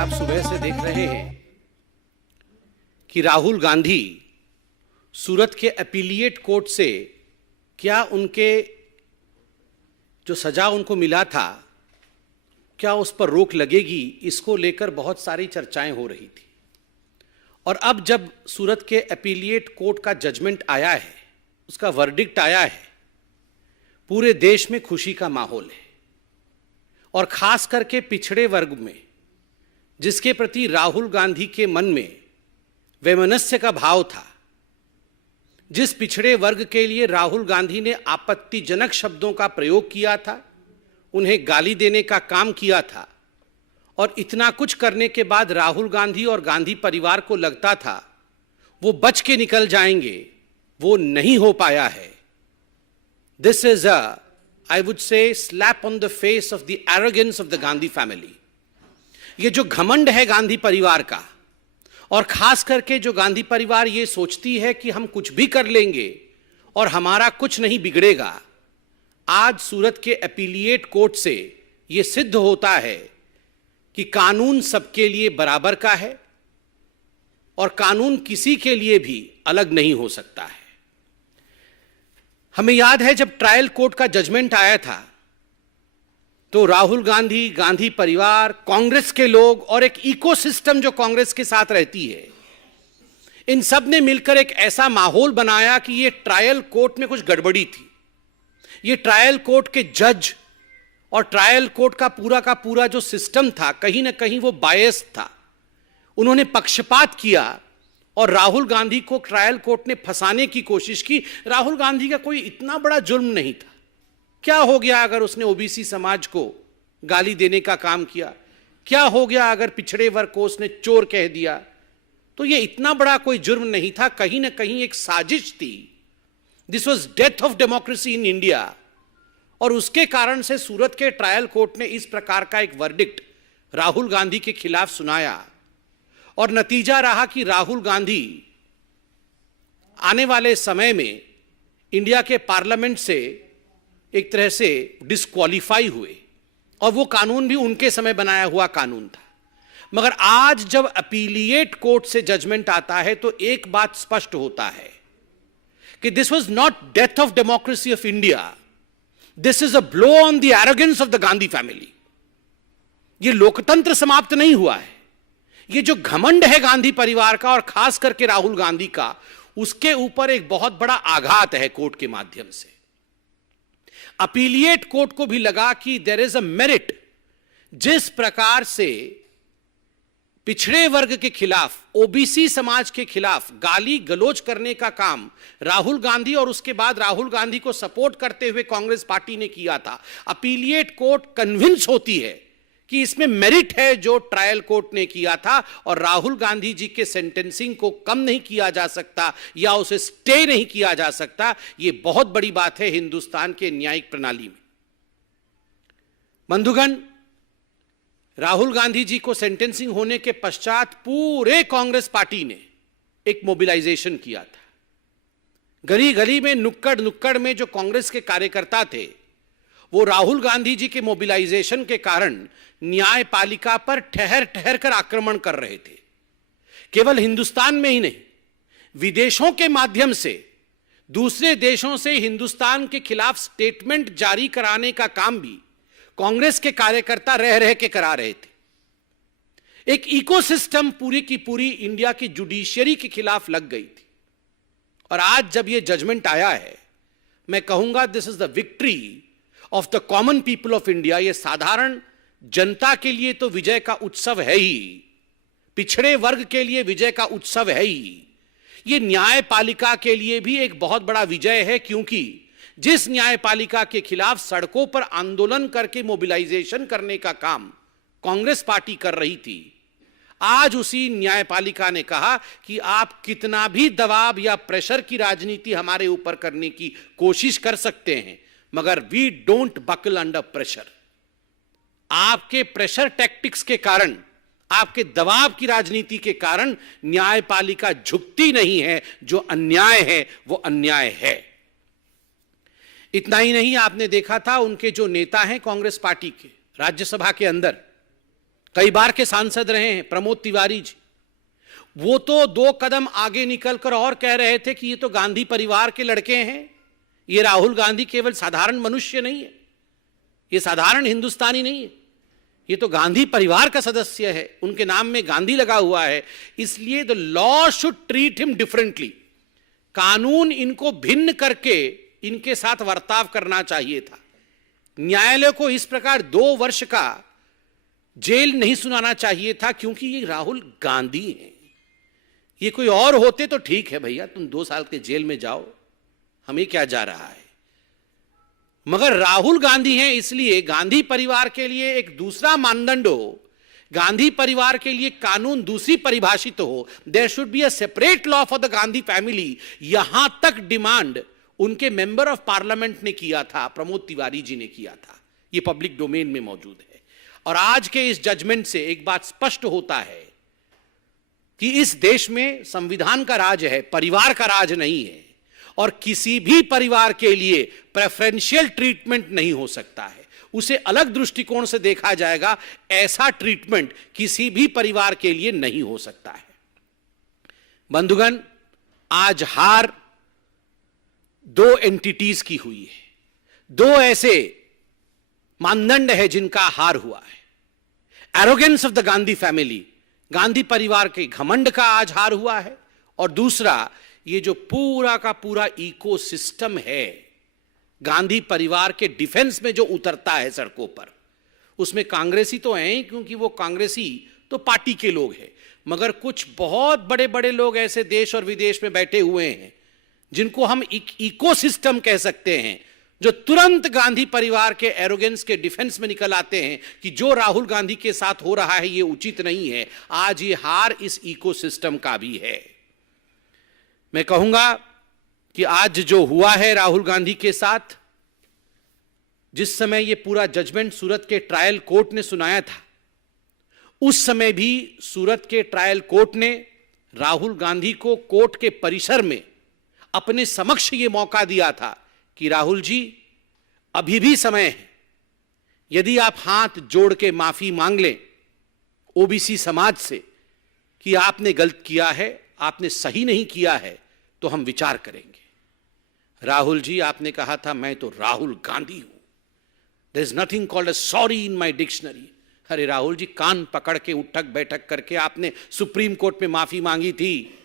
आप सुबह से देख रहे हैं कि राहुल गांधी सूरत के अपीलिएट कोर्ट से क्या उनके जो सजा उनको मिला था क्या उस पर रोक लगेगी, इसको लेकर बहुत सारी चर्चाएं हो रही थी। और अब जब सूरत के अपीलिएट कोर्ट का जजमेंट आया है, उसका वर्डिक्ट आया है, पूरे देश में खुशी का माहौल है। और खास करके पिछड़े वर्ग में, जिसके प्रति राहुल गांधी के मन में वैमनस्य का भाव था, जिस पिछड़े वर्ग के लिए राहुल गांधी ने आपत्तिजनक शब्दों का प्रयोग किया था, उन्हें गाली देने का काम किया था, और इतना कुछ करने के बाद राहुल गांधी और गांधी परिवार को लगता था वो बच के निकल जाएंगे, वो नहीं हो पाया है। This is I would say slap on the face of the arrogance of the Gandhi family. ये जो घमंड है गांधी परिवार का, और खास करके जो गांधी परिवार ये सोचती है कि हम कुछ भी कर लेंगे और हमारा कुछ नहीं बिगड़ेगा, आज सूरत के अपीलिएट कोर्ट से ये सिद्ध होता है कि कानून सबके लिए बराबर का है और कानून किसी के लिए भी अलग नहीं हो सकता है। हमें याद है जब ट्रायल कोर्ट का जजमेंट आया था तो राहुल गांधी, गांधी परिवार, कांग्रेस के लोग और एक इकोसिस्टम जो कांग्रेस के साथ रहती है, इन सब ने मिलकर एक ऐसा माहौल बनाया कि ये ट्रायल कोर्ट में कुछ गड़बड़ी थी। ये ट्रायल कोर्ट के जज और ट्रायल कोर्ट का पूरा जो सिस्टम था, कहीं ना कहीं वो बायस था। उन्होंने पक्षपात किया और राहुल गांधी को ट्रायल कोर्ट ने फंसाने की कोशिश की। राहुल गांधी का कोई इतना बड़ा जुर्म नहीं था। क्या हो गया अगर उसने ओबीसी समाज को गाली देने का काम किया? क्या हो गया अगर पिछड़े वर्ग को उसने चोर कह दिया? तो ये इतना बड़ा कोई जुर्म नहीं था, कहीं ना कहीं एक साजिश थी। This was death of democracy in India. और उसके कारण से सूरत के ट्रायल कोर्ट ने इस प्रकार का एक वर्डिक्ट राहुल गांधी के खिलाफ सुनाया, और नतीजा रहा कि राहुल गांधी आने वाले समय में इंडिया के पार्लियामेंट से एक तरह से डिस्क्वालीफाई हुए, और वो कानून भी उनके समय बनाया हुआ कानून था। मगर आज जब अपीलिएट कोर्ट से जजमेंट आता है तो एक बात स्पष्ट होता है कि this was not death of democracy of India, this is a blow on the arrogance of the Gandhi family. ये लोकतंत्र समाप्त नहीं हुआ है। ये जो घमंड है गांधी परिवार का और खास करके राहुल गांधी का, उसके ऊपर एक बहुत बड़ा आघात है कोर्ट के माध्यम से। अपीलिएट कोर्ट को भी लगा कि देयर इज अ मेरिट। जिस प्रकार से पिछड़े वर्ग के खिलाफ, ओबीसी समाज के खिलाफ गाली गलौज करने का काम राहुल गांधी और उसके बाद राहुल गांधी को सपोर्ट करते हुए कांग्रेस पार्टी ने किया था, अपीलिएट कोर्ट कन्विंस होती है कि इसमें मेरिट है जो ट्रायल कोर्ट ने किया था, और राहुल गांधी जी के सेंटेंसिंग को कम नहीं किया जा सकता या उसे स्टे नहीं किया जा सकता। यह बहुत बड़ी बात है हिंदुस्तान के न्यायिक प्रणाली में। बंधुगण, राहुल गांधी जी को सेंटेंसिंग होने के पश्चात पूरे कांग्रेस पार्टी ने एक मोबिलाइजेशन किया था। गली गली में, नुक्कड़ नुक्कड़ में जो कांग्रेस के कार्यकर्ता थे, वो राहुल गांधी जी के मोबिलाइजेशन के कारण न्यायपालिका पर ठहर ठहर कर आक्रमण कर रहे थे। केवल हिंदुस्तान में ही नहीं, विदेशों के माध्यम से दूसरे देशों से हिंदुस्तान के खिलाफ स्टेटमेंट जारी कराने का काम भी कांग्रेस के कार्यकर्ता रह रह के करा रहे थे। एक इकोसिस्टम पूरी की पूरी इंडिया की जुडिशियरी के खिलाफ लग गई थी। और आज जब यह जजमेंट आया है, मैं कहूंगा this is the victory of the common people of India. यह साधारण जनता के लिए तो विजय का उत्सव है ही, पिछड़े वर्ग के लिए विजय का उत्सव है ही, यह न्यायपालिका के लिए भी एक बहुत बड़ा विजय है। क्योंकि जिस न्यायपालिका के खिलाफ सड़कों पर आंदोलन करके मोबिलाइजेशन करने का काम कांग्रेस पार्टी कर रही थी, आज उसी न्यायपालिका ने कहा कि आप कितना भी दबाव या प्रेशर की राजनीति हमारे ऊपर करने की कोशिश कर सकते हैं, मगर we don't buckle under pressure. आपके प्रेशर टैक्टिक्स के कारण, आपके दबाव की राजनीति के कारण न्यायपालिका झुकती नहीं है। जो अन्याय है वो अन्याय है। इतना ही नहीं, आपने देखा था उनके जो नेता हैं कांग्रेस पार्टी के राज्यसभा के अंदर, कई बार के सांसद रहे हैं प्रमोद तिवारी जी, वो तो 2 कदम आगे निकलकर और कह रहे थे कि ये तो गांधी परिवार के लड़के हैं, ये राहुल गांधी केवल साधारण मनुष्य नहीं है, ये साधारण हिंदुस्तानी नहीं है, ये तो गांधी परिवार का सदस्य है, उनके नाम में गांधी लगा हुआ है, इसलिए the law should treat him differently. कानून इनको भिन्न करके इनके साथ बर्ताव करना चाहिए था। न्यायालय को इस प्रकार 2 वर्ष का जेल नहीं सुनाना चाहिए था, क्योंकि ये राहुल गांधी हैं। ये कोई और होते तो ठीक है भैया, तुम 2 साल के जेल में जाओ, हमें क्या जा रहा है, मगर राहुल गांधी हैं, इसलिए गांधी परिवार के लिए एक दूसरा मानदंड हो, गांधी परिवार के लिए कानून दूसरी परिभाषित हो। There should be a separate law for the Gandhi family. यहां तक डिमांड उनके मेंबर ऑफ पार्लियामेंट ने किया था, प्रमोद तिवारी जी ने किया था, यह पब्लिक डोमेन में मौजूद है। और आज के इस जजमेंट से एक बात स्पष्ट होता है कि इस देश में संविधान का राज है, परिवार का राज नहीं है, और किसी भी परिवार के लिए प्रेफरेंशियल ट्रीटमेंट नहीं हो सकता है, उसे अलग दृष्टिकोण से देखा जाएगा। ऐसा ट्रीटमेंट किसी भी परिवार के लिए नहीं हो सकता है। बंधुगण, आज हार 2 एंटिटीज की हुई है, 2 ऐसे मानदंड है जिनका हार हुआ है। Arrogance of the Gandhi family, Gandhi परिवार के घमंड का आज हार हुआ है, और दूसरा ये जो पूरा का पूरा इकोसिस्टम है गांधी परिवार के डिफेंस में जो उतरता है सड़कों पर, उसमें कांग्रेसी तो हैं, क्योंकि वो कांग्रेसी तो पार्टी के लोग हैं, मगर कुछ बहुत बड़े बड़े लोग ऐसे देश और विदेश में बैठे हुए हैं जिनको हम इकोसिस्टम कह सकते हैं, जो तुरंत गांधी परिवार के एरोगेंस के डिफेंस में निकल आते हैं कि जो राहुल गांधी के साथ हो रहा है ये उचित नहीं है। आज ये हार इस इकोसिस्टम का भी है। मैं कहूंगा कि आज जो हुआ है राहुल गांधी के साथ, जिस समय ये पूरा जजमेंट सूरत के ट्रायल कोर्ट ने सुनाया था, उस समय भी सूरत के ट्रायल कोर्ट ने राहुल गांधी को कोर्ट के परिसर में अपने समक्ष ये मौका दिया था कि राहुल जी, अभी भी समय है, यदि आप हाथ जोड़ के माफी मांग लें ओबीसी समाज से कि आपने गलत किया है, आपने सही नहीं किया है, तो हम विचार करेंगे। राहुल जी, आपने कहा था मैं तो राहुल गांधी हूं, there is nothing called a sorry in my dictionary. अरे राहुल जी, कान पकड़ के उठक बैठक करके आपने सुप्रीम कोर्ट में माफी मांगी थी,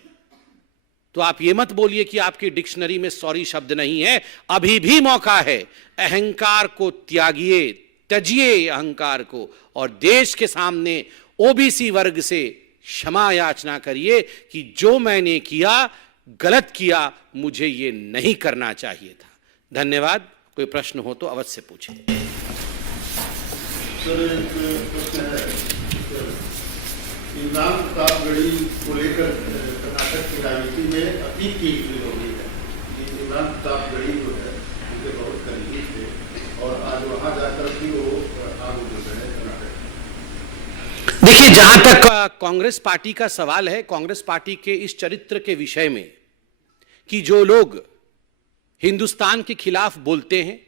तो आप ये मत बोलिए कि आपकी डिक्शनरी में सॉरी शब्द नहीं है। अभी भी मौका है, अहंकार को त्यागिए, त्यजिए अहंकार को, और देश के सामने ओबीसी वर्ग से क्षमा याचना करिए कि जो मैंने किया गलत किया, मुझे ये नहीं करना चाहिए था। धन्यवाद। कोई प्रश्न हो तो अवश्य पूछें। सर, एक प्रश्न है, इमरान प्रतापगढ़ी को लेकर कर्नाटक की राजनीति में अतीत की इंट्री हो गई है। इमरान प्रतापगढ़ी जो है उनके बहुत करीबी थे, और आज वहां जाकर भी वो आग उगल रहे हैं कर्नाटक। देखिए, जहां तक कांग्रेस पार्टी का सवाल है, कांग्रेस पार्टी के इस चरित्र के विषय में कि जो लोग हिंदुस्तान के खिलाफ बोलते हैं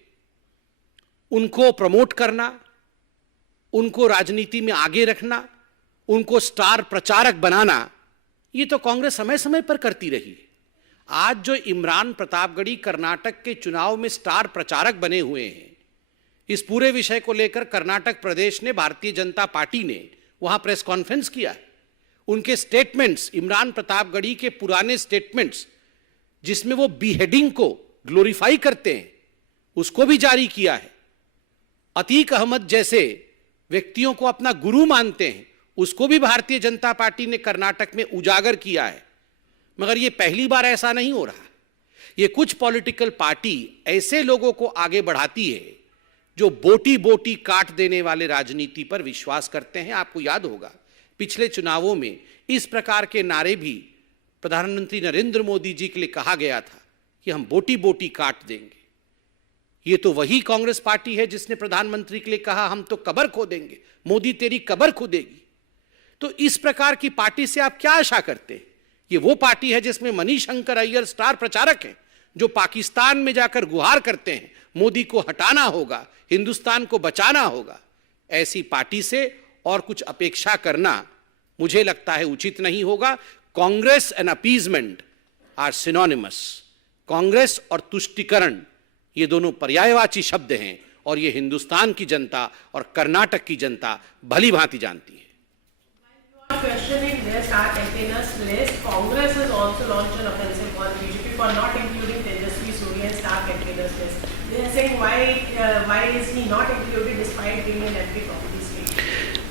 उनको प्रमोट करना, उनको राजनीति में आगे रखना, उनको स्टार प्रचारक बनाना, ये तो कांग्रेस समय समय पर करती रही है। आज जो इमरान प्रतापगढ़ी कर्नाटक के चुनाव में स्टार प्रचारक बने हुए हैं, इस पूरे विषय को लेकर कर्नाटक प्रदेश ने, भारतीय जनता पार्टी ने वहां प्रेस कॉन्फ्रेंस किया है। उनके स्टेटमेंट्स, इमरान प्रतापगढ़ी के पुराने स्टेटमेंट्स जिसमें वो बीहेडिंग को ग्लोरीफाई करते हैं, उसको भी जारी किया है। अतीक अहमद जैसे व्यक्तियों को अपना गुरु मानते हैं, उसको भी भारतीय जनता पार्टी ने कर्नाटक में उजागर किया है। मगर यह पहली बार ऐसा नहीं हो रहा। ये कुछ पॉलिटिकल पार्टी ऐसे लोगों को आगे बढ़ाती है जो बोटी बोटी काट देने वाले राजनीति पर विश्वास करते हैं। आपको याद होगा पिछले चुनावों में इस प्रकार के नारे भी प्रधानमंत्री नरेंद्र मोदी जी के लिए कहा गया था कि हम बोटी बोटी काट देंगे। ये तो वही कांग्रेस पार्टी है जिसने प्रधानमंत्री के लिए कहा हम तो कब्र खोदेंगे, मोदी तेरी कब्र खोदेगी। तो इस प्रकार की पार्टी से आप क्या आशा करते हैं? ये वो पार्टी है जिसमें मनीशंकर अय्यर स्टार प्रचारक हैं, जो पाकिस्तान में जाकर गुहार करते हैं मोदी को हटाना होगा, हिंदुस्तान को बचाना होगा। ऐसी पार्टी से और कुछ अपेक्षा करना मुझे लगता है उचित नहीं होगा. Congress and appeasement are synonymous. Congress और तुष्टिकरण ये दोनों पर्यायवाची शब्द हैं और ये हिंदुस्तान की जनता और कर्नाटक की जनता भली भांति जानती है. Questioning their star campaigners list, Congress has also launched an offensive on BJP for not including Tejaswi Surya in star campaigners list. They are saying why is he not included despite being an MP from the state?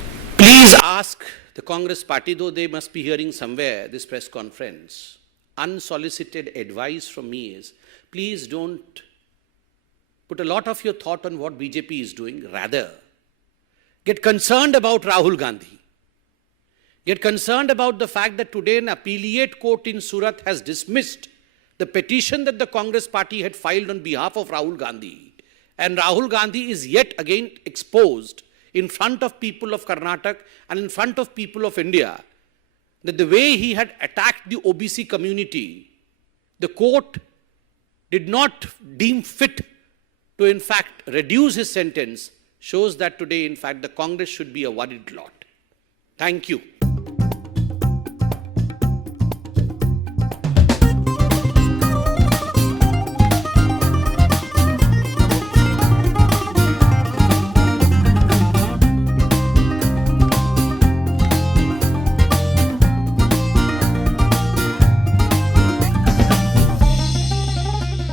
Please ask the Congress party, though they must be hearing somewhere this press conference. Unsolicited advice from me is, please don't put a lot of your thought on what BJP is doing. Rather, get concerned about Rahul Gandhi. Get concerned about the fact that today an appellate court in Surat has dismissed the petition that the Congress party had filed on behalf of Rahul Gandhi. And Rahul Gandhi is yet again exposed in front of people of Karnataka and in front of people of India that the way he had attacked the OBC community, the court did not deem fit to in fact reduce his sentence, shows that today in fact the Congress should be a worried lot. Thank you.